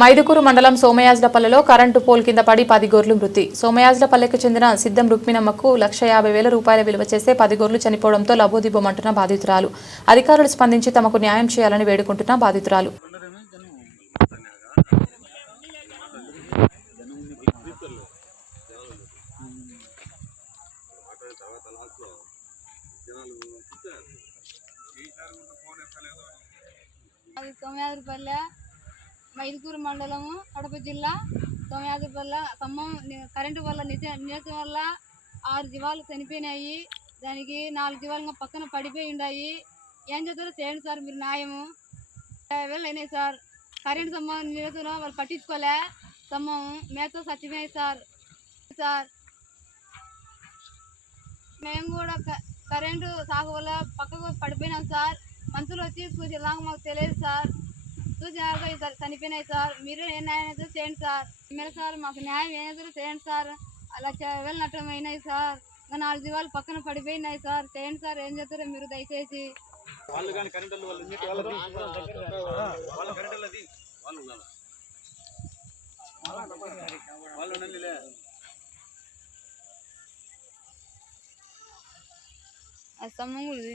మైదుకూరు మండలం సోమయాజ్లపల్లెలో current pole కింద పడి పది మృతి. సోమయాజ్లపల్లెకు చెందిన సిద్ధం రుక్మిణమ్మకు లక్ష యాభై వేల రూపాయల విలువ చేసే పది గొర్రెలు చనిపోవడంతో లబోదిబ్బమంటున్న బాధితురాలు. అధికారులు స్పందించి తమకు న్యాయం చేయాలని వేడుకుంటున్న బాధితురాలు. అది మైదుకూరు మండలము కడప జిల్లా సోమయాద్రిపల్లె ఖమ్మం కరెంటు వల్ల నిజ నీరసం వల్ల ఆరు జీవాలు చనిపోయినాయి. దానికి నాలుగు జీవాలు పక్కన పడిపోయి ఉన్నాయి ఏం చేస్తారో చేయండి సార్ మీరు న్యాయము. యాభై వేలు అయినాయి సార్. కరెంటు సమ్మం నిరసన వాళ్ళు పట్టించుకోలే. సమ్మం మేత చచ్చిపోయాయి సార్. సార్ మేము కూడా క- కరెంటు సాగు వల్ల పక్కకు పడిపోయినాం సార్. మంత్రులు వచ్చి చూసేలాగా మాకు తెలియదు సార్. చూసినాక ఈసారి చనిపోయినాయి సార్. మీరు ఏ న్యాయం అయితే చేయండి సార్. మీరు సార్ మాకు న్యాయం ఏదైతే చేయండి సార్. లక్ష వేలు నష్టం అయినాయి సార్. నాలుగు జీవాలు పక్కన పడిపోయినాయి సార్. చేయండి సార్ ఏం చేస్తారో మీరు దయచేసి. వాళ్ళు కానీ కరెంట్ వాళ్ళు వాళ్ళు నీటి వాళ్ళది వాళ్ళ కరెంట్ వాళ్ళది వాళ్ళు ఉన్నారు. వాళ్ళు ఉండండిలే. అది ఇది.